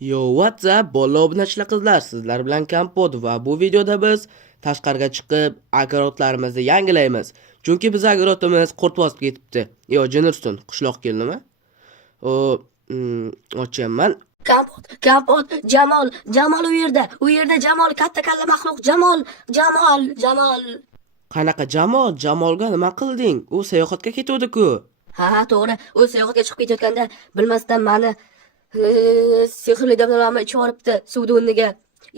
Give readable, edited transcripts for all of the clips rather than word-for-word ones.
Yo, WhatsApp, bola obunachilar qizlar, sizlar bilan Kompot va bu videoda biz tashqariga chiqib agarotlarimizni yangilaymiz. Chunki biz agarotimiz qurt bosib ketibdi. Yo, Jinursun, qishloq kelinimi? O, ochyapman. Kampot, Jamol u yerda Jamol, katta kalla maxluq, Jamol. Qanaqa Jamol? Jamolga nima qilding? U sayohatga ketuvdi-ku. Ha, to'g'ri, u sayohatga chiqib ketayotganda bilmasdan mani sehrli damlalarni ichib olibdi suvni o'rniga.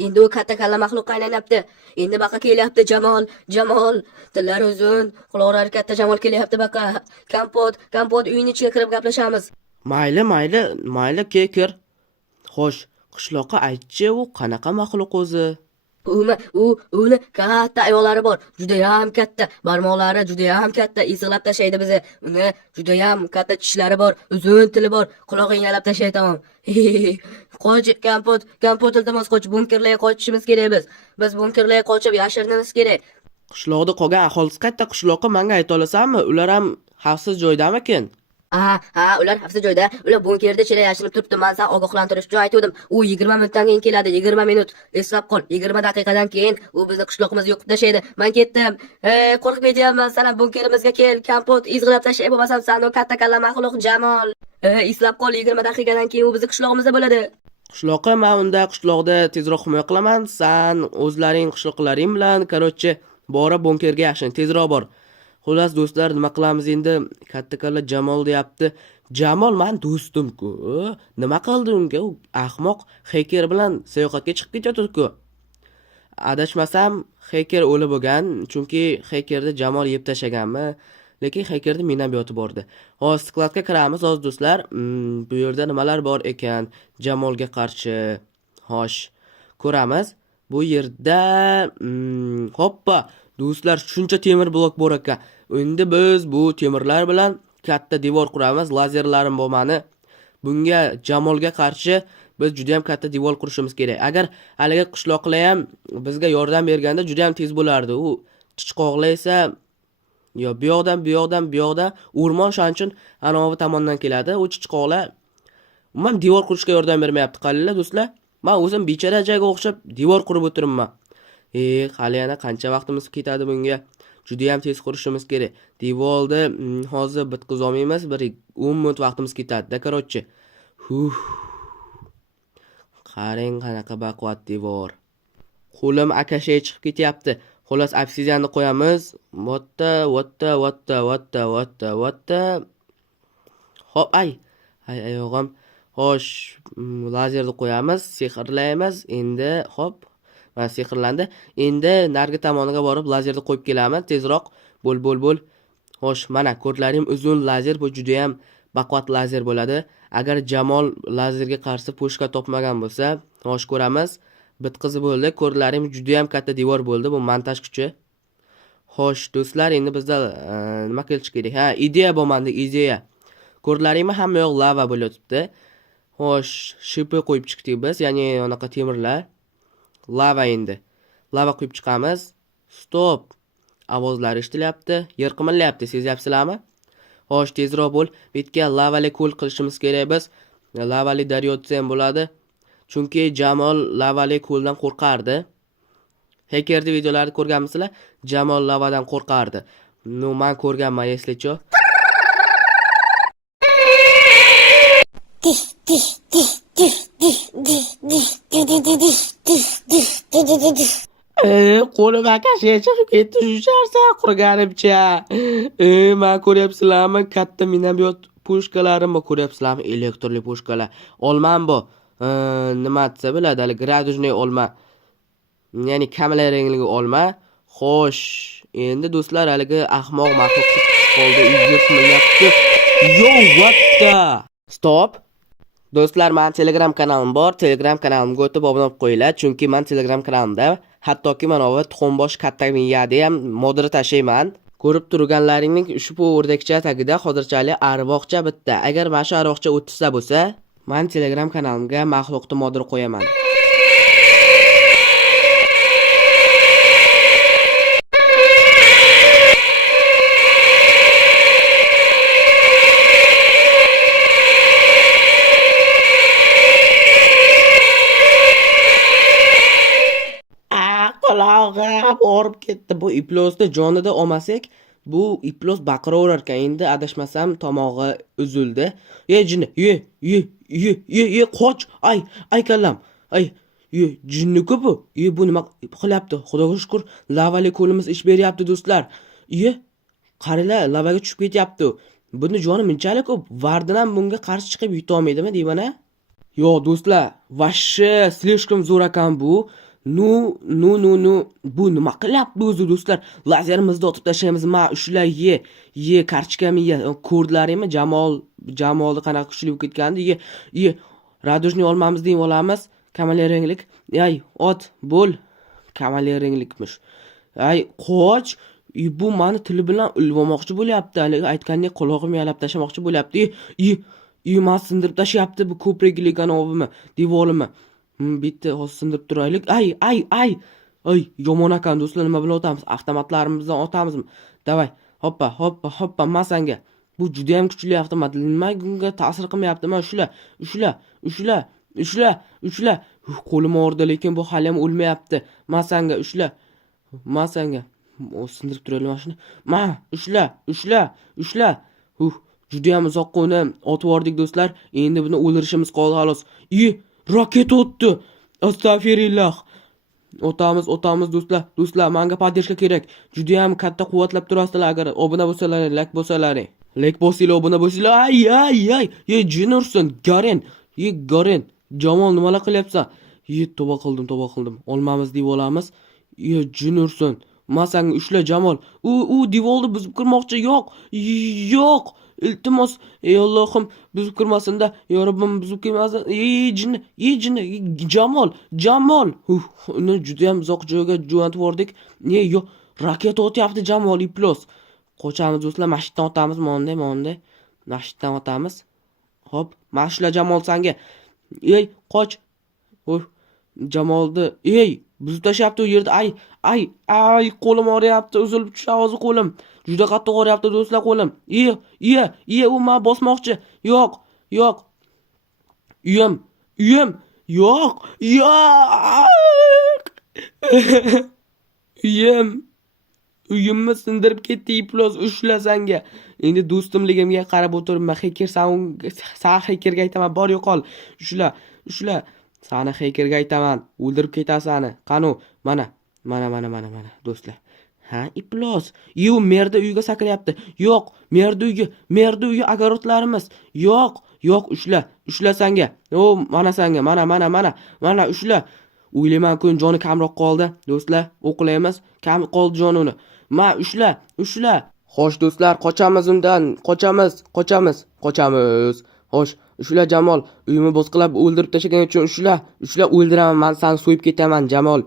Endi u katta kalla maxluq qaynanyapti. Endi baqa kelyapti Jamol. Tillari uzun, quloqlari katta Jamol kelyapti baqa. Kampot uyning ichiga kirib gaplashamiz. Mayli, kir. Xo'sh, qishloqqa aytchi, u qanaqa maxluq o'zi? Uni katta oyoqlari bor, judayam katta, barmoqlari judayam katta, isiqlab tashlaydi bizni. Uni judayam katta tishlari bor, uzun tili bor, qulog'ingni yalab tashlaydi tamom. Qoch, Kampot iltimos qoch, bunkerlarga qochishimiz kerak biz. Biz bunkerlarga qochib yashirinimiz kerak. Qishloqda qolgan aholisi qayerda? Qishloqqa menga ayta olasanmi? Ular ham xavfsiz joydamikin? Ular xavfsiz joyda, ular bunkerda ichida yashirinib turibdi. Men sen ogohlantirish uchun aytdim. U 20 minutdan keyin keladi, 20 minut. Eslab qol, 20 daqiqadan keyin u bizni qishloqimizni yo'qib tashlaydi. Men ketdim. Qo'rqib ketyapman. Sen ham bunkerimizga kel, Kampot izg'ilab tashlay, bo'lmasam sen u katta kalla maxluq Jamol. Eslab qol, 20 daqiqadan keyin u bizni qishlog'imizda bo'ladi. Qishloqqa men unda qishloqda tezroq himoya qilaman. Sen o'zlaring qishloqlaring bilan, korotchi, bora bunkerga yashin, tezroq bor. Xullas do'stlar, nima qilamiz endi? Katta kalla Jamol deyapti. Jamol men do'stim-ku. Nima qildi unga? U ahmoq Heker bilan sayohatga chiqib ketayotdi-ku. Adashmasam, Heker o'lib bo'lgan, chunki Hekerni Jamol yeb tashlaganmi? Lekin Hekerni minab yotib bordi. Hozir skladga kiramiz, hozir do'stlar. Bu yerda nimalar bor ekan Jamolga qarshi? Xo'sh, ko'ramiz. Bu yerda hoppa, do'stlar, shuncha temir blok bor ekan. Endi biz bu temirlar bilan katta devor quramiz. Lazerlarim bor mani. Bunga Jamolga qarshi biz juda ham katta devor qurishimiz kerak. Agar haligi qishloqlar ham bizga yordam berganda juda ham tez bo'lardi. U chichqoqlar esa yo bu yoqdan o'rmon shanchin anovi tomondan keladi. U chichqoqlar umuman devor qurishga yordam bermayapti. Qalinglar do'stlar. Men o'zim bechara joyga o'xshab devor qurib o'tiribman. Hali yana qancha vaqtimiz ketadi bunga? Juda ham tez qurishimiz kerak. Devorni hozir bitqiz olmaymiz, bir 10 minut vaqtimiz ketadi, korotchi. Qarang qanaqa baquvvat devor. Qo'lim akashaga chiqib ketyapti. Xolos obsidianni qo'yamiz. Vatta. Hop, ay oyog'im. Xo'sh, lazerni qo'yamiz, sehrlaymiz. Endi hop, mana sehrlandi. Endi nargi tomoniga borib lazerni qo'yib kelamiz. Tezroq bo'l. Xo'sh, mana ko'rlarim uzun lazer, bu juda ham baquvvat lazer bo'ladi. Agar Jamol lazerga qarshi pushka topmagan bo'lsa, xo'sh ko'ramiz. Bitqizi bo'ldi. Ko'rlarim juda ham katta devor bo'ldi. Bu montaj kuchi. Xo'sh, do'stlar, endi bizda nima qilish kerak? Ideya bo'lmandi, ideya. Ko'rlarimni hamma yoq lava bo'lyapti. Xo'sh, shipi qo'yib chiqdik biz, ya'ni onaqa temirlar. Lava endi. Lava qo'yib chiqamiz. Stop. Ovozlar eshitilyapti, yirqimilyapti, sezyapsizlarmi? Xo'sh, tezroq bo'l. Bitga lavali ko'l qilishimiz kerak biz. Lavali daryo desa ham bo'ladi. Chunki Jamol lavali ko'ldan qo'rqardi. Hekerni videolarini ko'rganmisizlar? Jamol lavadan qo'rqardi. Men ko'rganman, eslicho. Qo'lim akashaga chiqib ketdi, shusharsa qurganimcha. Men ko'ryapsizlarmi? Katta minamyot pushkalarimni ko'ryapsizlarmi? Elektrli pushkalar. Olmam bu. Nima desa bo'ladi, hali gradusniy olma. Ya'ni kamala rangligi olma. Xo'sh, endi do'stlar, haligi ahmoq maxluq qoldi, yirtmilyapti. Yo, what the? Stop. Do'stlar, men Telegram kanalim bor. Telegram kanalimga o'tib obuna bo'lib qo'yinglar, chunki men Telegram kanalimda hattoki mana bu tuxumbosh katta miyada ham modra tashlayman. Ko'rib turganlaringning ushbu o'rdakcha tagida hozirchalik arvoqcha bitta. Agar mana shu arvoqcha o'tsa bo'lsa, men Telegram kanalimga maxluqni modra qo'yaman. tomog'i borib ketdi. Bu iplosni jonida olmasak, bu iplos baqiraverar ekan. Endi adashmasam tomog'i uzildi. Jinni, qoch. Ay kallam. Ay, jinni-ku bu. Bu nima qilyapti? Xudoga shukr, lavali qo'limiz ish beryapti do'stlar. Qarilar, lavaga tushib ketyapti. Buni joni minchalik ko'p. Vardan ham bunga qarshi chiqib yuta olmaydimi deyman-a? Yo do'stlar, vashshe slishkom zo'r ekan bu. Nu. Bu nima qilyapti o'zi do'stlar? Lazerimizni otib tashlaymiz. Ushla karchkami ye. Ko'rdlaringmi? Jamolni qanaqa kuchli bo'lib ketgandi. Radojni olmamiz deb olamiz. Kamaleranglik. Ot, bo'l. Kamaleranglikmish. Qoch. Bu meni tili bilan ulvomoqchi bo'lyapti. Haligi aytgandek quloqimni yalab tashlamoqchi bo'lyapti. Men sindirib tashlayapti bu ko'priklik anovimi, devorimi. Bitta hozir sindirib turaylik. Ay, yomon ekan do'stlar, nima bilan otamiz? Avtomatlarimizdan otamizmi? Davay, hoppa, masanga. Bu juda ham kuchli avtomat. Nimaga ta'sir qilmayapti? Mana ushla. Qo'lim og'ridi, lekin bu hali ham o'lmayapti. Masanga ushla. Sindirib turaylik mashina. Ushla. Juda ham uzoqqa uni otib yubordik do'stlar. Endi buni o'ldirishimiz qoldi xolos. Raketa o'tdi. Astag'firullah. Otamiz do'stlar, menga podдержка kerak. Juda ham katta quvvatlab turasizlar agar obuna bo'lsalaring, like bo'lsalaring. Like bosinglar, obuna bo'lsanglar. Ay. Jin ursin, Garen. Jamol nimalar qilyapsan? Tavba qildim. Olmamiz deb olamiz. Jin ursin. Masanga ushla Jamol. U divolni buzib kirmoqchi. Yo'q. Iltimos, ey Allohim, buzib kirmasin-da. Ya Robbim, buzib kirmasin. Jinni, Jamol. Uni juda ham uzoq joyga jo'natib yubordik. Raketa otyapti Jamol iplos. Qochamiz do'stlar, masjiddan otamiz, monday. Masjiddan otamiz. Hop, mashla Jamol sanga. Qoch. Jamolni, buzib tashyapti u yerda. Ay, qo'lim og'riyapti, uzilib tushdi hozir qo'lim. Juda qattiq og'riyapti do'stlar qo'lim. U men bosmoqchi. Yo'q. Uyim. Yo'q. Uyimni sindirib ketdi iplos, ushla sanga. Endi do'stimligimga qarab o'tiribman. San hekerga aytaman, bor yo'qol. Ushla. Sani hekerga aytaman, o'ldirib ketasan. Qani, mana do'stlar. Iplos. Merda uyga sakrayapti. Yo'q, merda uyi agarodlarimiz. Yo'q, ushla sanga. Mana sanga, mana ushla. O'ylayman-ku, joni kamroq qoldi. Do'stlar, o'qlaymiz. Kam qoldi jonini. Ushla. Xo'sh do'stlar, qochamiz undan. Qochamiz. Xo'sh, ushla Jamol. Uyimni bosqilab o'ldirib tashlagan uchun ushla. O'ldiraman, men seni so'yib ketaman Jamol.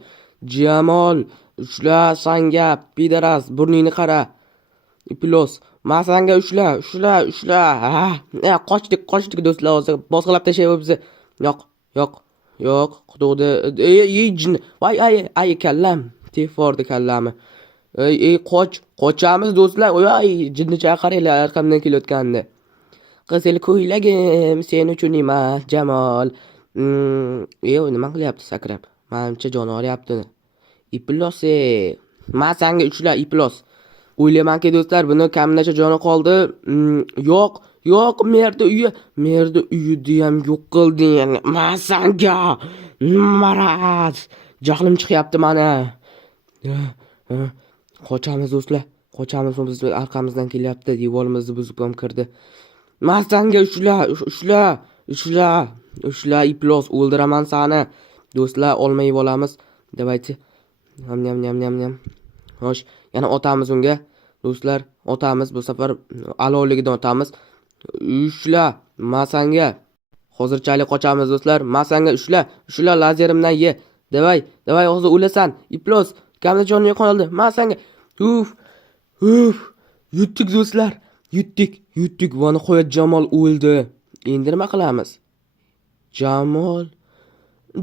Ushla sanga, pidaras, burningni qara. Iplos. Men sanga ushla. Qochdik do'stlar, hozir bosqilab tashlayapti bizni. Yo'q, xudoda. Jin. Ay kallam. Tefordi kallami. Qochamiz do'stlar. Jinni chaqaringlar arqamdan kelayotganda. Qizil ko'ylagim sen uchun emas, Jamol. Nima qilyapti sakrab? Menimcha joni og'riyapti. Iplos. Men senga ushla iplos. O'ylaymanki do'stlar, buni kamnacha joni qoldi. Yo'q, merda uyni ham yo'q qilding. Men senga maraz. Jahlim chiqyapti mana. Qochamiz do'stlar. Bizni arqamizdan kelyapti. Devorimizni buzib ham kirdi. Men senga ushla iplos, o'ldiraman seni. Do'stlar, olmay olamiz. Davaychi. Nyam. Xo'sh, yana otamiz unga. Do'stlar, otamiz bu safar alovligidan otamiz. Ushla, men senga. Hozirchalik qochamiz do'stlar. Men senga ushla lazerimdan ye. Davay, hozir o'lasan. Iplos, kamda joning qoldi. Men senga. Yutdik do'stlar. Yutdik. Vani qo'yat, Jamol o'ldi. Endi nima qilamiz? Jamol,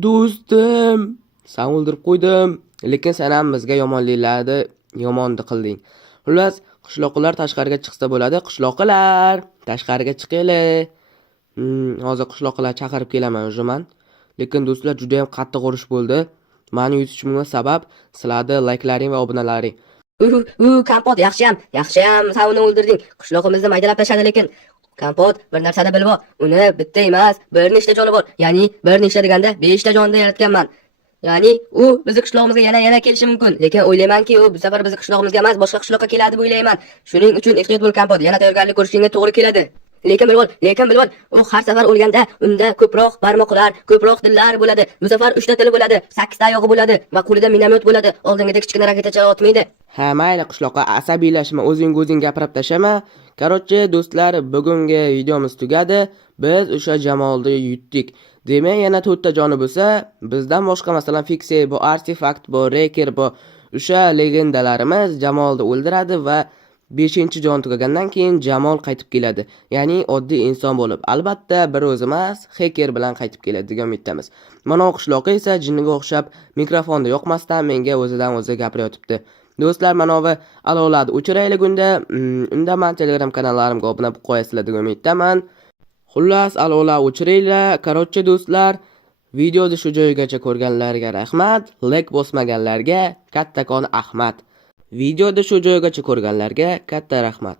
do'stim, sen o'ldirib qo'ydim. Lekin sen ham bizga yomonliklarni yomonni qilding. Xullas, qishloqlar tashqariga chiqsa bo'ladi. Qishloqlar, tashqariga chiqinglar. Hozir qishloqlar chaqirib kelaman o'zim. Lekin do'stlar, juda ham qattiq urush bo'ldi. mani yutishimga sabab sizlarni layklaring va obunalaring. Kompot yaxshiyam sen uni o'ldirding. Qishloqimizni maydalab tashladi lekin Kompot bir narsada bilib ol. Uni bitta emas, bir nechta joni bor. Ya'ni bir nechta deganda 5 ta jonda yaratganman. Ya'ni u bizning qishlog'imizga yana kelishi mumkin. Lekin o'ylaymanki, u bu safar bizning qishlog'imizga emas, boshqa qishloqqa keladi deb o'ylayman. Shuning uchun ehtiyot bo'l Kompot, yana tayyorgarlik ko'rishingga to'g'ri keladi. Lekin bilib ol, u har safar o'lganda unda ko'proq barmoqlar, ko'proq dillar bo'ladi. Bu safar 3 ta tili bo'ladi, 8 ta oyog'i bo'ladi va qo'lida minamyot bo'ladi. Oldingidek kichkina raketachalar otmaydi. Ha, mayli qishloqqa asabiylashma, o'zing gapirib tashama. Короче, do'stlar, bugungi videomiz tugadi. Biz o'sha Jamolni yutdik. Demak, yana 4 ta joni bo'lsa, bizdan boshqa masalan Fixey, bu Artifact, bu Reker, bu o'sha legendalarimiz Jamolni o'ldiradi va 5-jon tugagandan keyin Jamol qaytib keladi. Ya'ni oddiy inson bo'lib, albatta bir o'zi emas, Hacker bilan qaytib keladi degan umiddamiz. Mana bu qishloqqa esa jinniga o'xshab mikrofonni yoqmasdan menga o'zidan o'zi gapirayotibdi. Do'stlar, mana bu alovlarni o'chiraylik unda men Telegram kanallarimga obuna bo'lib qo'yasizlar degan umiddaman. Xullas, alovlar o'chiringlar. Короче, do'stlar, videoni shu joyigacha ko'rganlarga rahmat, like bosmaganlarga kattakon rahmat. Videoda shu joygacha ko'rganlarga katta rahmat.